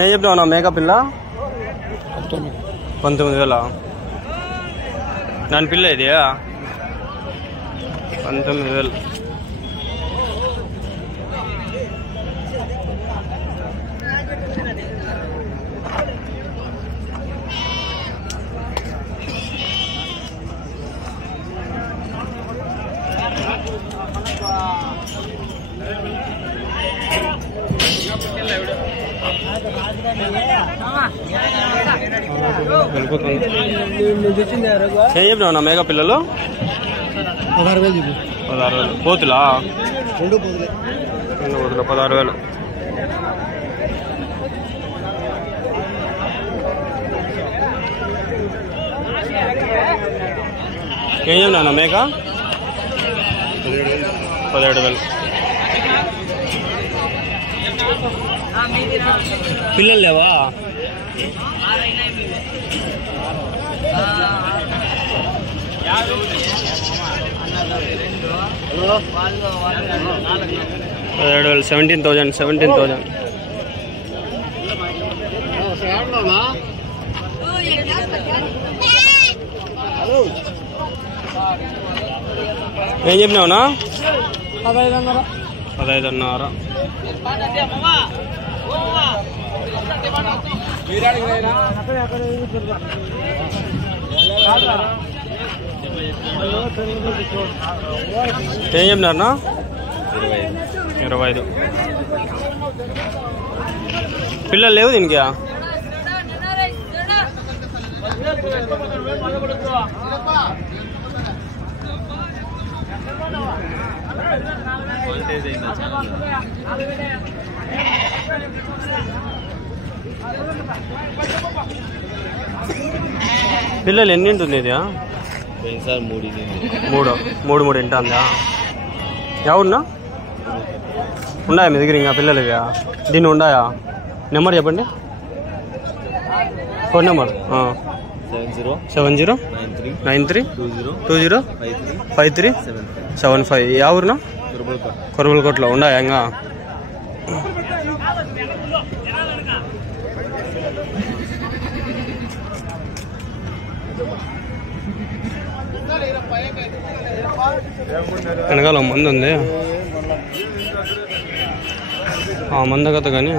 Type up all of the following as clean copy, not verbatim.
ఏం చెప్పినావు మేక పిల్ల? 19,000. దాని పిల్ల ఇది 19,000. ఏం చెప్పినావు మేక పిల్లలు? 16,000. పోతులా? 2 పోతులు 16,000. ఏం చెప్పినా మేక? 17,000. పిల్లలు లేవా? $17,000. 17,000. ఏం చెప్పినావునా? 15,500. ఏం చెప్పినారనా? 25. పిల్లలు లేవు దీనికి? పిల్లలు ఎన్ని ఉంటుంది ఇది? 3 ఇంటుందా? ఎవరున్నా ఉన్నాయా మీ దగ్గర ఇంకా పిల్లలు? ఇవా దీన్ని ఉన్నాయా? నెంబర్ చెప్పండి. Phone number 7093205375. ఎవరున్నా? కొరబలకోట్లో ఉన్నాయా ఇంకా? వెనకాల మంది ఉంది, ఆ మంద కథ కానీ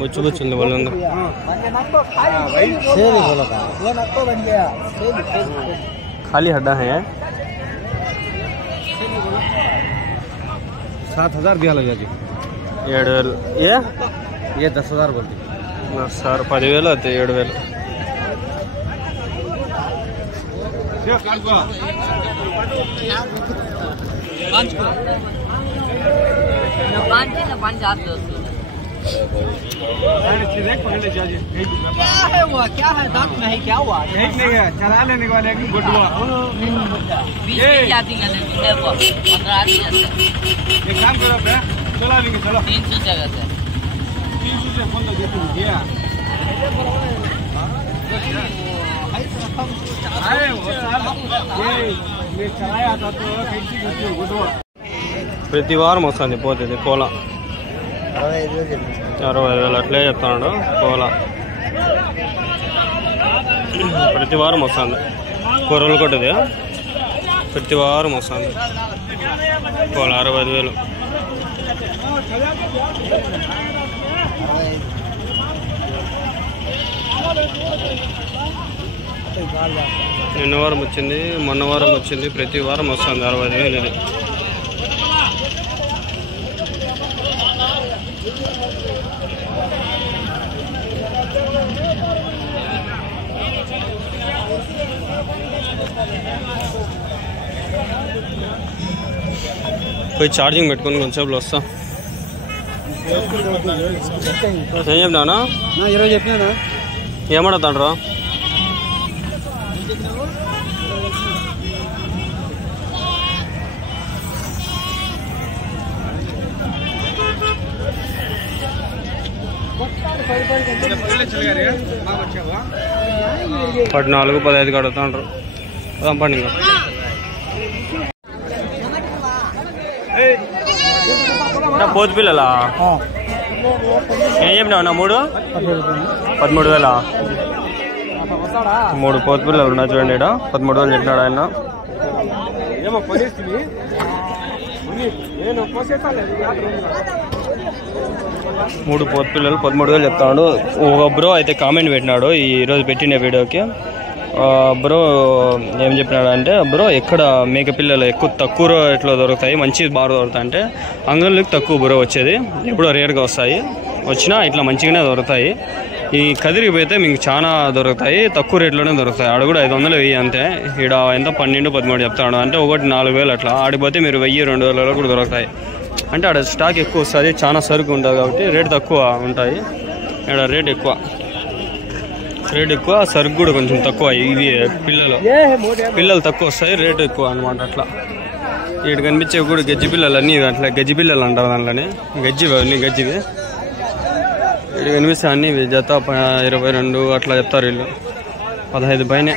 బొచ్చుబొచ్చుంది వాళ్ళందరూ. खाली हड्डा है 7,000 दिया लगा जी. 7,000. ये 10,000 बोलती. 10,000 10,000 అయితే 7,000. क्या है वो? क्या है? दांत नहीं क्या हुआ? ठीक नहीं है, चला लेने वाले की गुडवा 20 जाती है वो 15 आती है. एक काम करो बे, चला लेंगे. चलो 300 जगह से 300 से फोन तो देते हैं क्या? अरे वो साल ये चलाया था तो कैसी गुडवा ప్రతి వారం వస్తుంది పోతుంది కోల. 65,000 అట్లే చెప్తున్నాడు. కోల ప్రతి వారం వస్తుంది. కూరలు కొట్టది ప్రతి వారం వస్తుంది కోల. 65,000. నిన్న వారం వచ్చింది, మొన్న వారం వచ్చింది, ప్రతి వారం వస్తుంది 65,000 ఇది. పోయి ఛార్జింగ్ పెట్టుకొని కొంచెంసేపులో వస్తా. ఏం చెప్పినానా? 20 చెప్పినా. ఏమడుగుతాండ్రా? పడి 4-15 అడుగుతాండ్రు. పండి ఇంకా పోతు పిల్లలా? ఏం చెప్పినావు నా 13,000 3 పోతు పిల్లలు ఉన్నాయి చూడండి. ఇక్కడ 13,000 చెప్పినాడు ఆయన. ఏమో పరిస్థితి నేను పోసేస్తాను. 3 పోతు పిల్లలు 13,000 చెప్తాడు. ఒక బ్రో అయితే కామెంట్ పెట్టినాడు ఈరోజు పెట్టిన వీడియోకి. బ్రో ఏం చెప్పినాడు అంటే, బ్రో ఎక్కడ మేక పిల్లలు ఎక్కువ తక్కువ రేట్లో దొరుకుతాయి, మంచి బాగా దొరుకుతాయి అంటే అంగళ్ళకి తక్కువ బ్రో వచ్చేది, ఎప్పుడో రేర్గా వస్తాయి, వచ్చినా ఇట్లా మంచిగానే దొరుకుతాయి. ఈ కదిరికి పోతే మీకు చాలా దొరుకుతాయి, తక్కువ రేట్లోనే దొరుకుతాయి. ఆడ కూడా 500 1000 అంతే. ఇక్కడ ఎంత 12 13 చెప్తాడు అంటే ఒకటి 4,000 అట్లా. ఆడిపోతే మీరు 1000-2,000 కూడా దొరుకుతాయి. అంటే ఆడ స్టాక్ ఎక్కువ వస్తుంది, చాలా సరుకు ఉంటుంది కాబట్టి రేట్ తక్కువ ఉంటాయి. ఇక్కడ రేట్ ఎక్కువ, సరుకు కూడా కొంచెం తక్కువ. ఇవి పిల్లలు తక్కువ వస్తాయి, రేటు ఎక్కువ అనమాట. అట్లా ఇక్కడ కనిపించే కూడా గజ్జి పిల్లలు అన్నీ అట్లా గజ్జి పిల్లలు అంటారు దాంట్లోనే. అన్నీ గజ్జివి ఇక్కడ కనిపిస్తే అన్నీ జత 22 అట్లా చెప్తారు వీళ్ళు. 15 పైనే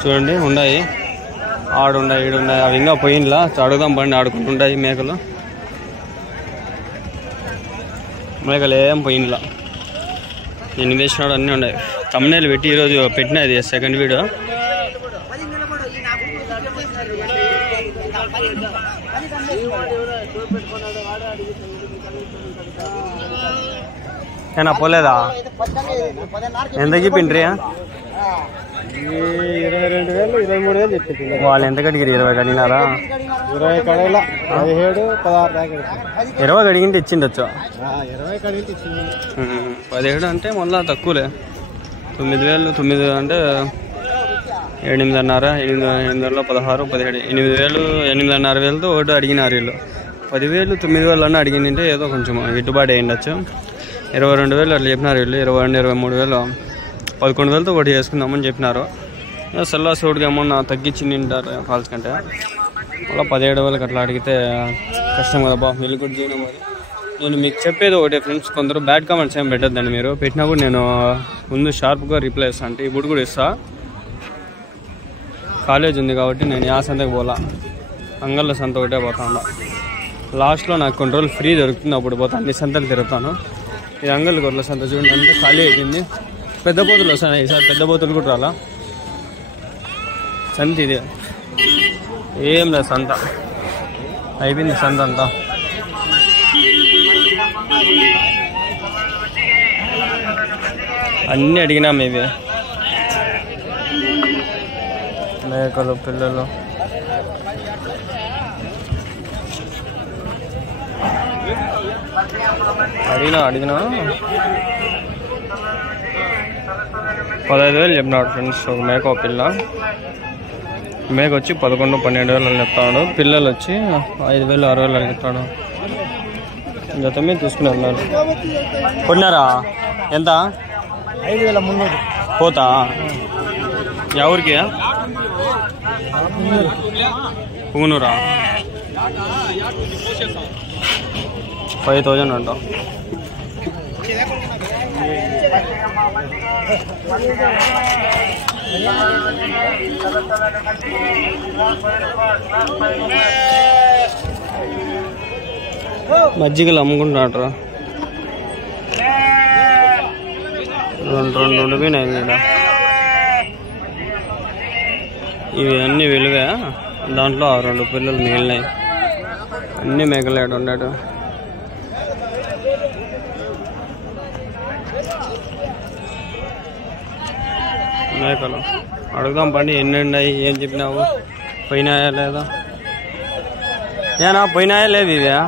చూడండి ఉన్నాయి. ఆడున్నాయి ఈడున్నాయి. అవి ఇంకా పోయినలా అడుగుదాం బండి. ఆడుకుంటుంటాయి మేకలు ఏం పోయినలా. నేను వేసినాడు అన్నీ ఉన్నాయి. తమ్నేలు పెట్టి ఈరోజు పెట్టినది సెకండ్ వీడియో. ఏనా పోలేదా? ఎంత చెప్పిండ్రీ? 22,000 23,000 చెప్పింది. వాళ్ళు ఎంత కడిగిరు? 20 కడిగినారా? 20 కడగల 17 16 దాకా 20 కడిగింటే ఇచ్చిండొచ్చు. 20 కడిగితే ఇచ్చింది. 17 అంటే మళ్ళీ తక్కువలే. 9,000 9 అంటే 8,500 8,500 16 17 8,500 ఒకటి అడిగినారు వీళ్ళు. 10,000 9,000 అన్న అడిగిందంటే ఏదో కొంచెం గిట్టుబాటు అయ్యిండొచ్చు. 22,000 అట్లా చెప్పినారు వీళ్ళు. 22 23,000 11,000తో ఒకటి చేసుకుందామని చెప్పినారు. సల్లా సోటుగా ఏమన్నా తగ్గించి తింటారు ఫాల్స్ కంటే. మళ్ళీ 17,000 అట్లా అడిగితే కష్టం కదా బా, వీళ్ళు కూడా చేయడం. మరి నేను మీకు చెప్పేది ఒకటే ఫ్రెండ్స్, కొందరు బ్యాడ్ కామెంట్స్ ఏం పెట్టద్దండి. మీరు పెట్టినా కూడా నేను ముందు షార్ప్గా రిప్లై ఇస్తాను. అంటే ఇప్పుడు కూడా ఇస్తా. కాలేజ్ ఉంది కాబట్టి నేను ఆ సంతకు పోలా, అంగళ్ళ సంత ఒకటే పోతాను. లాస్ట్లో నాకు కొన్ని రోజులు ఫ్రీ దొరుకుతుంది, అప్పుడు పోతాను. అన్ని సంతలు తిరుగుతాను. ఇది అంగళ్ళ గొర్రెల సంత చూడండి, అంతా ఖాళీ అయిపోయింది. పెద్ద బోతులు వస్తాయి ఈసారి. పెద్ద బోతులు కూడా రాలా. సంత ఇది ఏం లేదు, సంత అయిపోయింది. సంత అంతా అన్నీ అడిగినాము. ఇవి మేకలు పిల్లలు అడిగినా 15,000 చెప్పినాడు ఫ్రెండ్స్. ఒక మేక ఒక పిల్ల. మేక వచ్చి 11 12,000 అని చెప్తాడు. పిల్లలు వచ్చి 5,000 6,000 అని చెప్తాడు. జత మీద తీసుకున్నారు మరి. కొన్నారా? ఎంత? 5,300 పోతా ఎవరికి? పుంగనూరా? 5,000 అంట. మజ్జిగలు అమ్ముకుంటున్నాడు. 2 పోయినాయి ఇక్కడ. ఇవి అన్నీ విలువే. దాంట్లో 2 పిల్లలు మిగిలినాయి. అన్నీ మేకలేడు ఉన్నాడు. మేకలు అడుగుదాం పండి. ఎన్ని ఉన్నాయి? ఏం చెప్పినావు? పోయినాయా లేదా? ఏనా పోయినాయా లేదు? ఇవా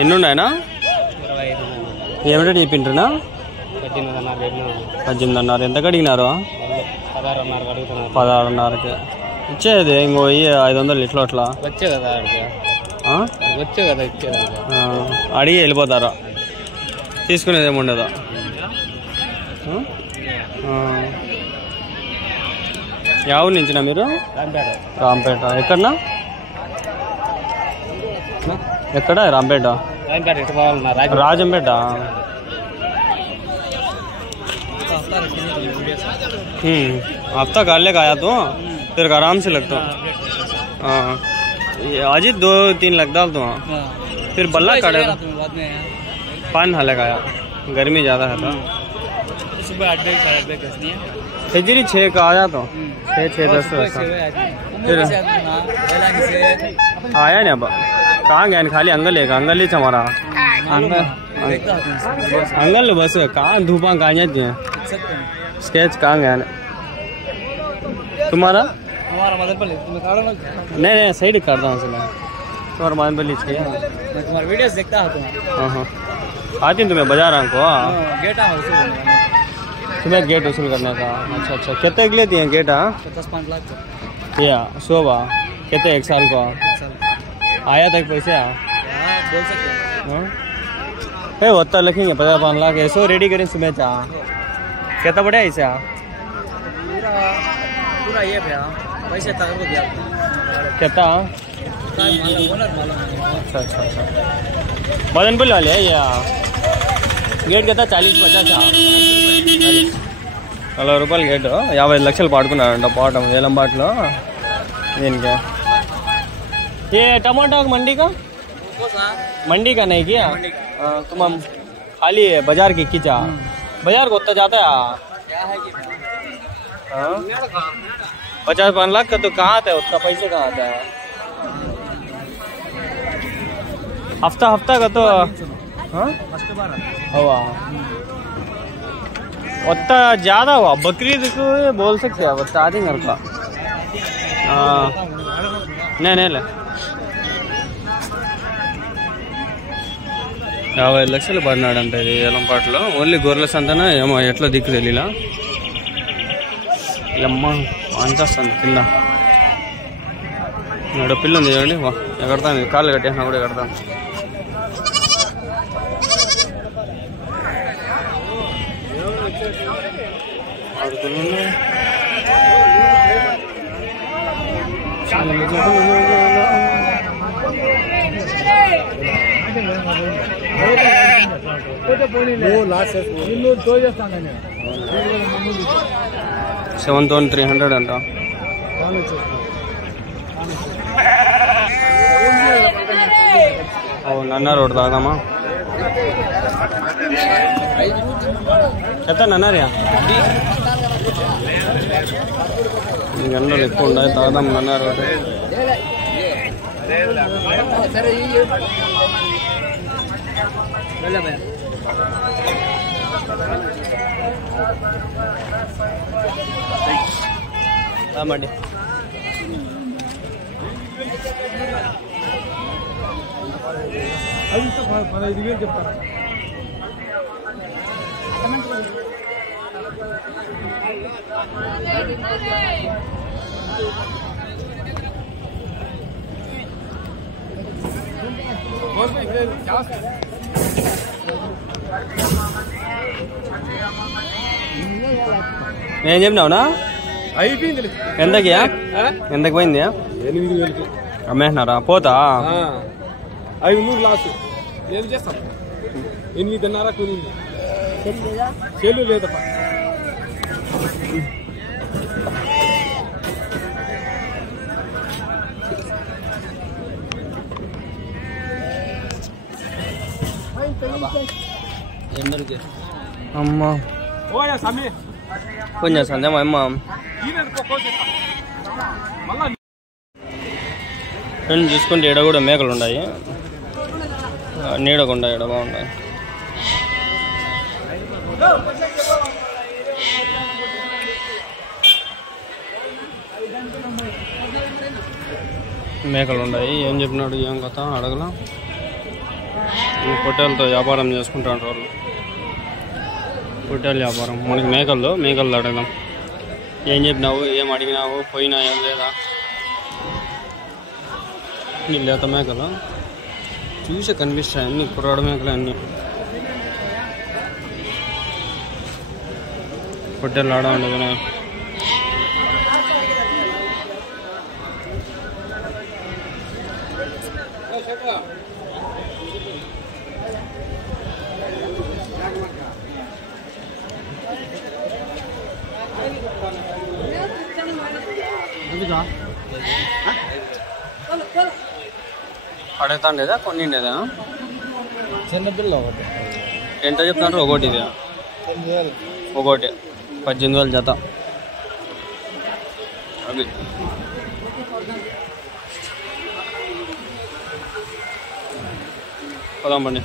ఎన్ని ఉన్నాయనా? ఏమిటో చెప్పిండ్రునా? 18,500. ఎంత అడిగినారు? 16,500కి ఇచ్చేది. ఇంకో 500 ఇట్లా అట్లా వచ్చే కదా ఇచ్చేది. అడిగి వెళ్ళిపోతారా? తీసుకునేది ఏముండదు. యా ఊరు నుంచినా మీరు? రాంపేట. ఎక్కడనా? ఎక్కడ? రాంపేట. రాజంపేట. हफ्ता काट लेगा आया तो फिर आराम से लगता। हाँ अजीत 2-3 लाख डाल दो फिर बल्ला काटेगा बाद में 5 हाल लगाया गर्मी ज़्यादा है तो सुबह 8 बजे 8 बजे कैसे नहीं है खजरी 6 का आया तो 6-10 फिर आया नहीं अब कहाँ गया खाली अंगल है अंगल ही हमारा अंगल बस कहाँ धूपा कहाँ जाती हैं स्केच कहाँ गया तुम्हारा नहीं सही करता हूँ तुम्हारा मानपल्ली चाहिए मैं तुम्हारे वीडियोस देखता हूँ हाँ आती तुम्हें बाजार को गेट तुम्हें गेट वसूल करने का अच्छा कितने के लेती हैं गेट 10-5 लाख या शोभा कितने 1 साल को आया तक पैसे बोल सकते है होता लिखेंगे 50-5 लाख ऐसो रेडी करें सुबह चाह कितना बढ़िया ऐसा पूरा ये भैया पैसे तक को दिया कितना अच्छा मदनपुर वाले है या गेट कितना 40-50 40 రూపాయలు గేట్ 50 లక్షలు పాడుకున్నాడంట పాటం ఏలం బాటలో దీనికి ये टमाटर मंडी का नहीं किया तुम हम खाली बाजार की खींचा बाजार को उतना जाता है 50-5 लाख का तो कहाँ आता है उतना पैसे कहाँ आता है हफ्ता का तो हुआ उतना ज़्यादा हुआ बकरीद को बोल सकते हैं स्टार्टिंग का नहीं ले 50 లక్షలు పడినాడంట ఇది ఏలంపాటలో ఓన్లీ గొర్రెల సంతన ఏమో ఎట్లా దిక్కు తెలియలా అమ్మ అంచేస్తుంది కింద ఇక్కడ పిల్ల ఉంది చూడండి ఎగడతాను కాళ్ళు కట్టేసినా కూడా ఎగడతాను $7,300 అంట నన్న రోడ్ తాగదామా ఎంత నన్నారా ఎండలు ఎక్కువ ఉన్నాయి తాగదాం నన్న రోడ్ రామండి అది 15,000 చెప్తాను నేను చెప్పినావునా అయిపోయింది ఎంతకి పోయింది 8,000 అమ్మేసినారా పోతా 500 లాస్ ఏం చేస్తాం 8.5 కొనింది చెల్లు లేదప్ప అమ్మా ఓయా సమీ కొంచెం సందేమో అమ్మ ఫ్రెండ్ చూసుకుంటే ఈడ కూడా మేకలు ఉన్నాయి నీడకుండా ఈడ బాగున్నాయి మేకలు ఉన్నాయి ఏం చెప్పినాడు ఏం కథ అడగలా ఈ పొట్టేలతో వ్యాపారం చేసుకుంటారు వాళ్ళు పొట్టేల వ్యాపారం మనకి మేకలు అడగదాం ఏం చెప్పినావు ఏం అడిగినావు పోయినా ఏం లేదా నీ లేత మేకలు చూసే కనిపిస్తాయి అన్ని కుర్రాడు మేకలు అన్నీ పొట్టేలు ఆడ ఉండదు అడుగుతాండేదా కొన్నిండేదా చిన్నపిల్ల ఒకటి ఎంత చెప్తున్నారు ఒకటి ఇది 8,000 ఒకటి 18,000 జత అది పోదాం పండి